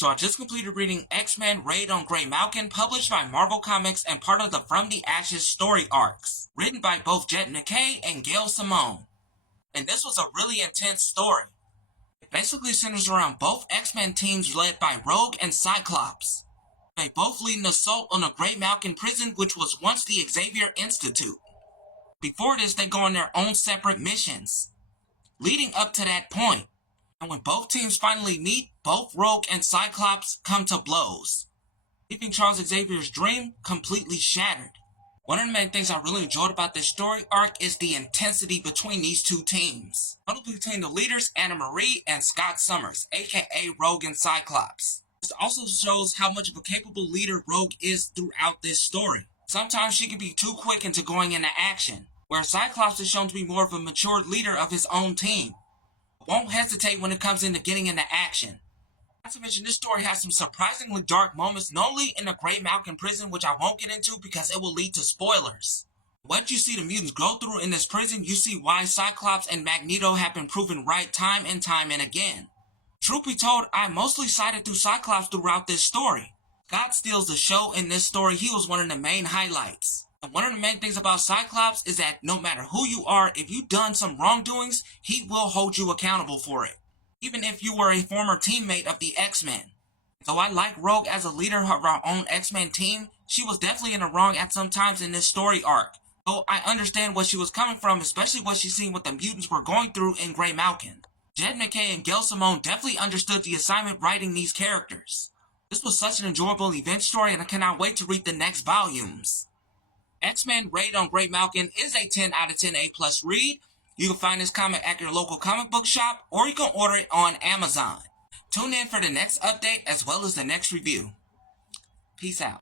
So I just completed reading X-Men Raid on Graymalkin, published by Marvel Comics and part of the From the Ashes story arcs, written by both Jed MacKay and Gail Simone. And this was a really intense story. It basically centers around both X-Men teams led by Rogue and Cyclops. They both lead an assault on the Graymalkin prison, which was once the Xavier Institute. Before this, they go on their own separate missions, leading up to that point. And when both teams finally meet, both Rogue and Cyclops come to blows, leaving Charles Xavier's dream completely shattered. One of the main things I really enjoyed about this story arc is the intensity between these two teams, notably between the leaders Anna Marie and Scott Summers, aka Rogue and Cyclops. This also shows how much of a capable leader Rogue is throughout this story. Sometimes she can be too quick into going into action, where Cyclops is shown to be more of a matured leader of his own team. Won't hesitate when it comes into getting into action. Not to mention, this story has some surprisingly dark moments, not only in the Graymalkin prison, which I won't get into because it will lead to spoilers. What you see the mutants go through in this prison, you see why Cyclops and Magneto have been proven right time and again. Truth be told, I mostly sided through Cyclops throughout this story. Scott steals the show in this story. He was one of the main highlights. And one of the main things about Cyclops is that no matter who you are, if you've done some wrongdoings, he will hold you accountable for it, even if you were a former teammate of the X-Men. Though I like Rogue as a leader of our own X-Men team, she was definitely in the wrong at some times in this story arc. Though I understand where she was coming from, especially what she's seen what the mutants were going through in Graymalkin. Jed MacKay and Gail Simone definitely understood the assignment writing these characters. This was such an enjoyable event story, and I cannot wait to read the next volumes. X-Men Raid on Graymalkin is a 10 out of 10 A+ read. You can find this comic at your local comic book shop, or you can order it on Amazon. Tune in for the next update as well as the next review. Peace out.